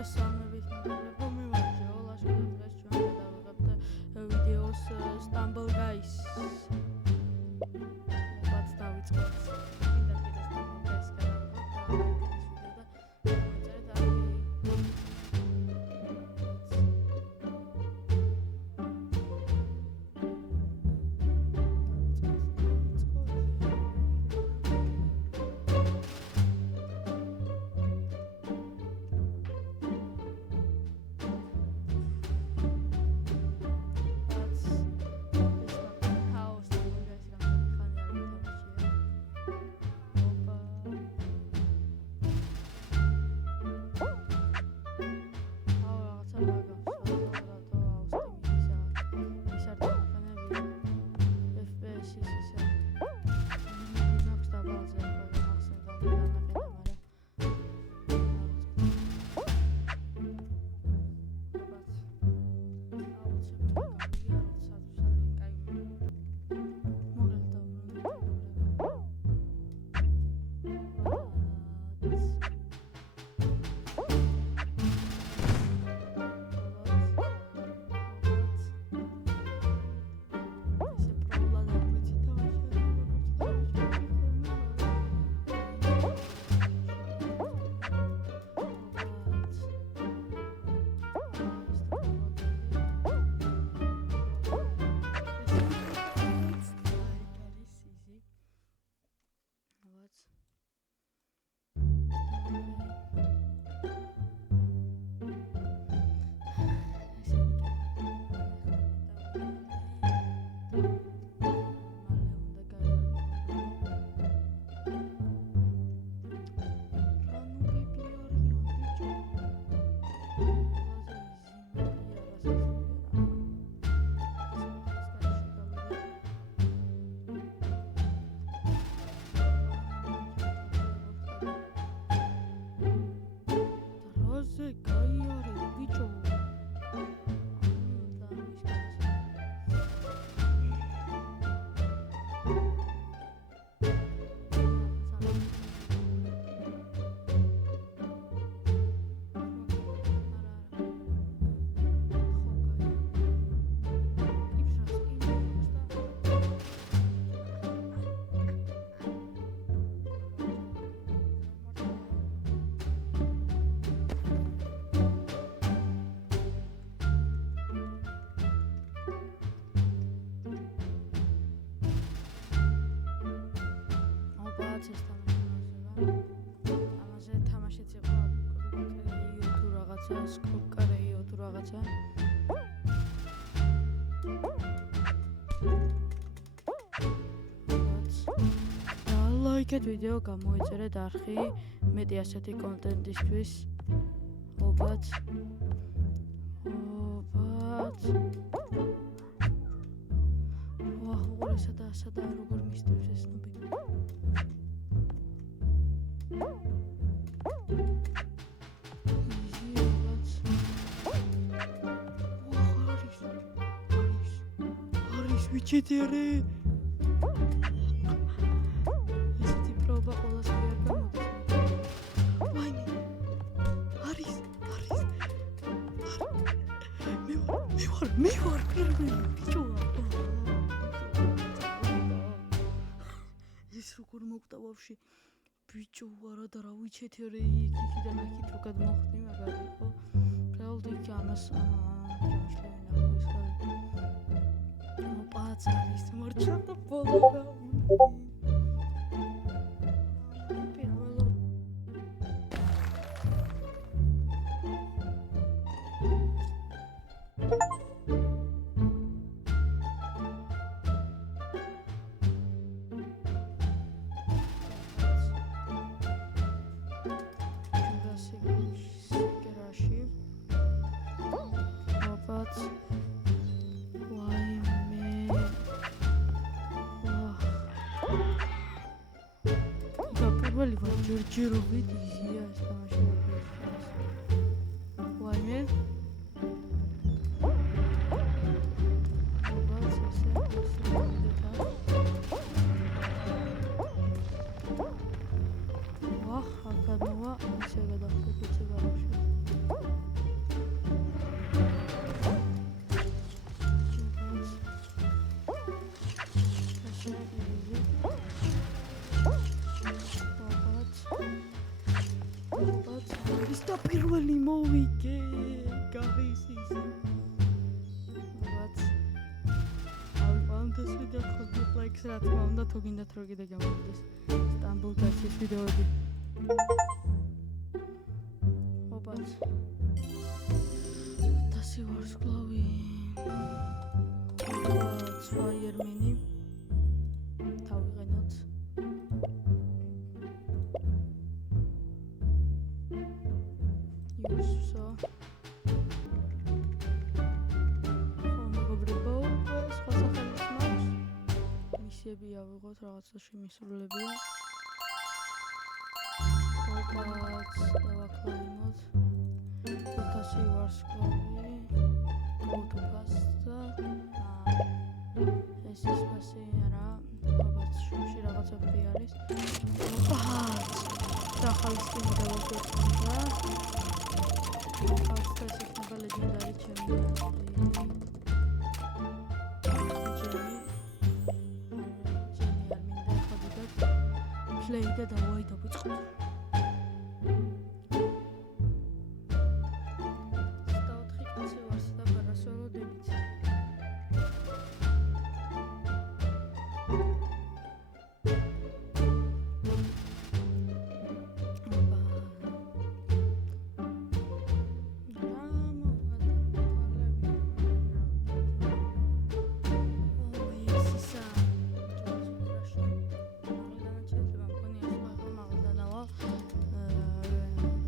მოგესალმებით მეგობრებო, მე ვარ ჯეო ლაშქარი. დღეს ჩვენ გადავიღებთ ვიდეოს Stumble Guys. Let's დავიწყოთ. ამაზე თამაშიც იყო კროკოდილი თუ რაღაცა, სკრუპკარეიო თუ რაღაცა. ლაიქეთ ვიდეო, გამოიწერეთ არხი მეტი ასეთი კონტენტისთვის. ობათ. ვაჰ, სადა როგორ მისდევს ეს ნობი. ვიჩეთერე ესეთი პრობა ყოველას ვერ გამოდის. ვაიმე არის მე ვარ პირველი ბიჭო. ეს როგორ მოკვდა ვაფშე ბიჭო, არა და რა ვიჩეთერე იქიდან აქეთ რო გადმოხდი მაგარი ხო? რეალურად იქ ამას პაცარის მორჩატა ბოლო პირველი ვარ ჯერჯერობით იზია ეს თამაში. ვაიმე ვახ, აკადოა ისე გადახდეთ ეცე გარშე. პირველი მოვიგე გავის ის ვაც ამბავდეს ვიდეო ხოთ ლაიქს რა თქმა უნდა თუ გინდათ რომ კიდე გამოვიდეს სტამბულ გასის ვიდეოები ოპაც დასი ვარსკვლავი სვაიერმინი თავიღენოთ იუსო მეგობრებო სხვა სახელის მაქვს მისიები ავიღოთ რაღაცაში მისრულებია ოპაც დავაკლაინოთ თასი ვარსკვლავი ოთუპასტა ეს ის მასე არა ოპაც შუში რაღაცები არის ოპაც ახალი სკინი დავაკვირდა ოპაც ეს იქნება ლეგენდარი ჩემი პლეი და დავაი დავიწყო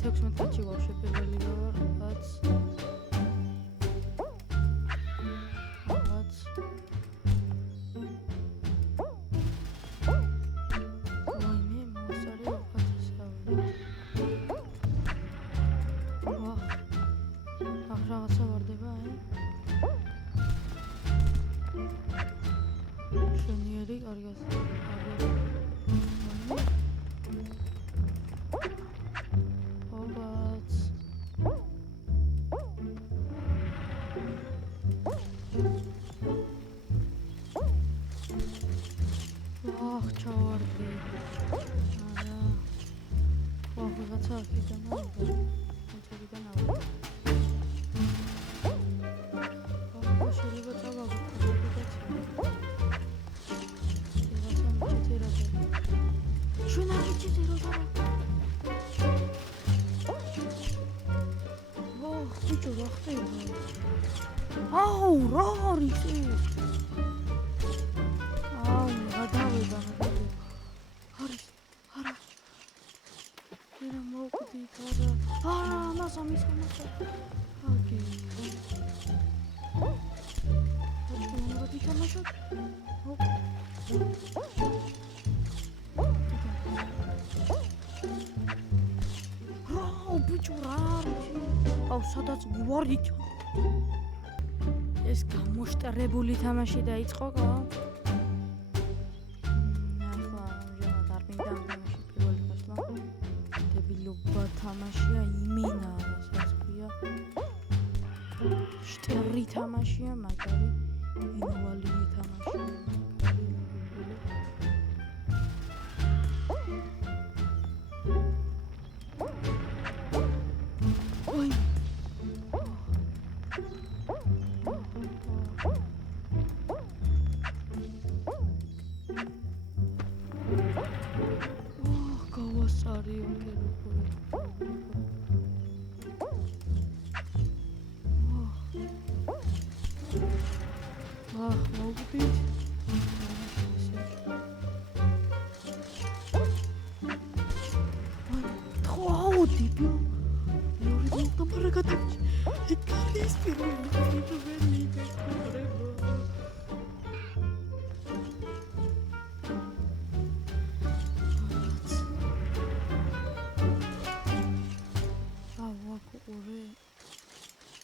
თექვსმეტი ვარში პირველი ვარ რაც ვაიმე მოსარი ვაფათისავი ვახ რაღაცა ვარდება შენიერი კარგად ჩავარდი არა რაღაცა აქედან ავიღე თუმცა ავიღე შეიძლება წავაგო შენ არ იცი რა ბიჭო რა ხდება აუ რა არის ეს აუ გადავედა არის არა ერა მოვკვდი არა მასა აგი რა თამაშობ აუ ბიჭო რა არის აუ სადაც მივარით ეს გამოშტერებული თამაში დაიწყო ხო თამაშია იმინა რასაც ქვია შტერი თამაშია მაგარი ინვალიდი თამაშია ой კავასარი ოკეროპური მოვიდით აუ დიბლო ორი დამარა გადაჭი ეკალის პირველი ველი გეკრება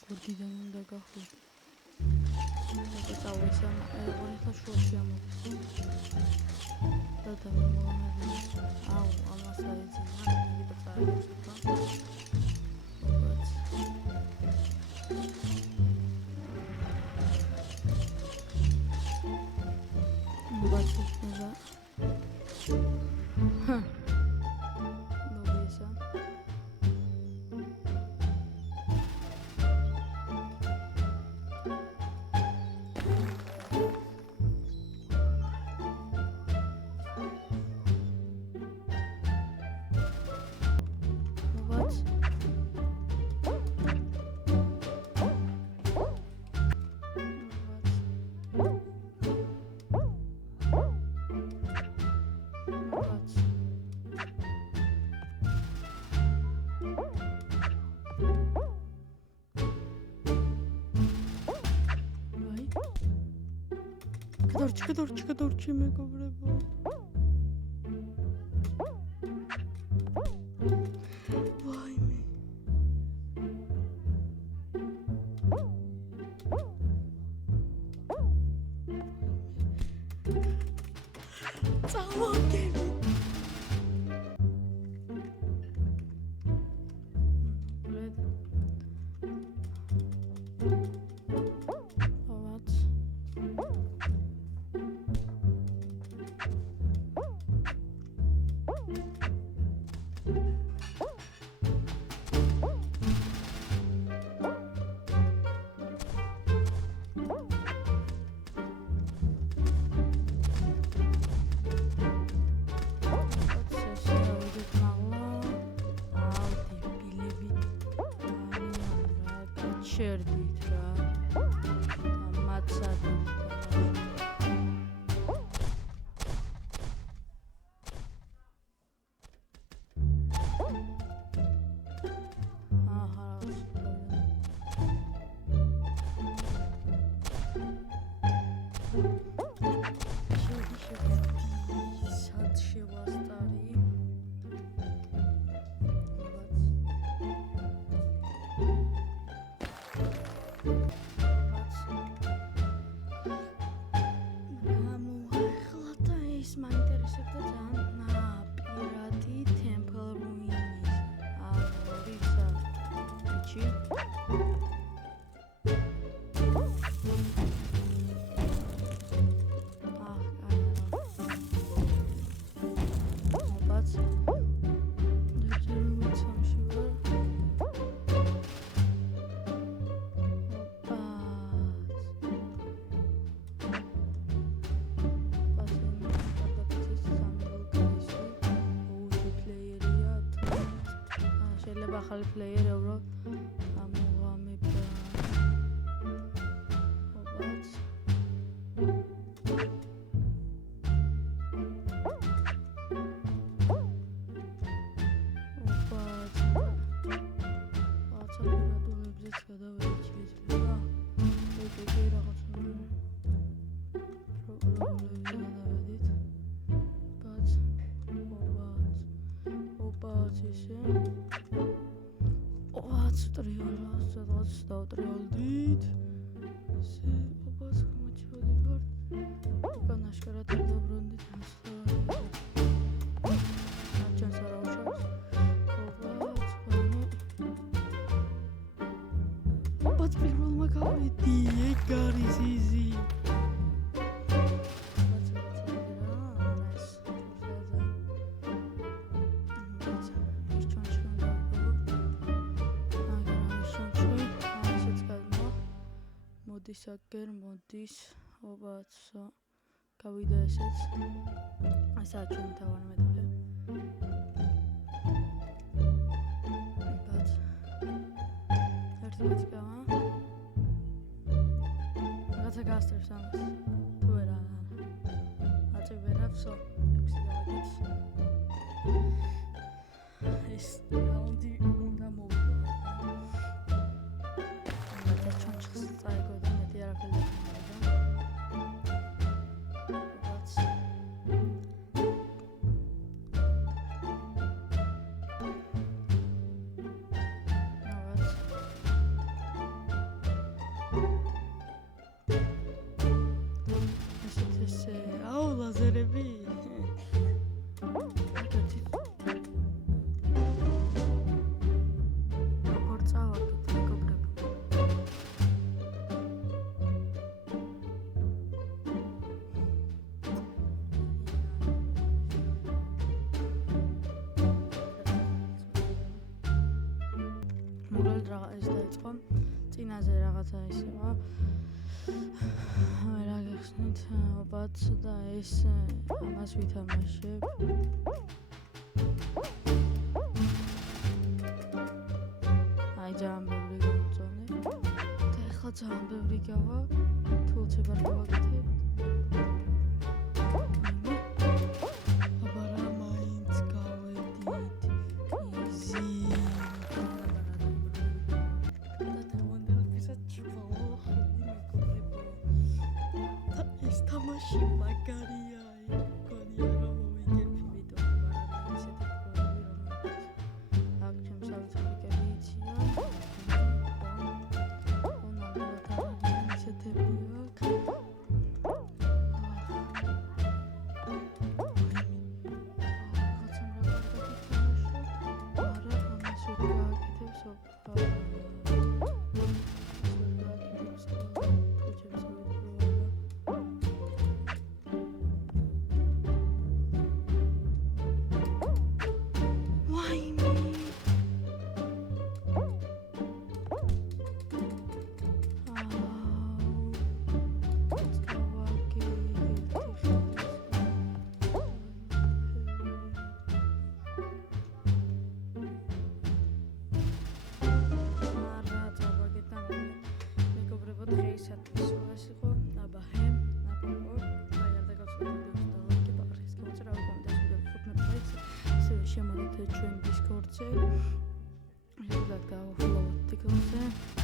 გორდიდან უნდა გახვიდე წავეცა ერთხელ შუაში ამოვიდა და დამომავალი აუ ამას აიძინა იგი წაიწვა გადავრჩი მეგობრებო. ვაიმე. წავაგები. შერდით რა და მაცადეთ ახალი პლეიერი უბრალოდ ამოღამება. დავტრიალდით. ესე ოპას გამოჩვედი ვარ. უკან აშკარად დავბრუნდით მასწავლებლად. აჩანს არა უშავს. ოპას პირველმა გავედი, ეგ არის იზი. ისაგერ მოდის ოპაცო გავიდა ესეც ასაა ჩვენ თავარ მეტყვი ბაც ერთიც გავა რაღაცა გასწრებს ამას თუ არა აწევენავსო 6 გავაკეთე ეს რაუნდი უნდა მოვიდა ეს დაიწყო წინაზე რაღაცა ისევა რა გეხსნით ოპაც და ეს ამას ვითამაშებ აი ძალიან ბევრი გამწონე და ეხლა ძალიან ბევრი გავა თუ უცებ არ გავაკეთებ ბავში მაგარია გონია რომ მოვიგებ ვიდეო მაგრამ ისეთი პრობლემები რომ აქ ჩემს ავიწყებიკები იციან შემოდით ჩვენ Discord-ზე. ისედაც გავfollow-თ TikTok-ზე.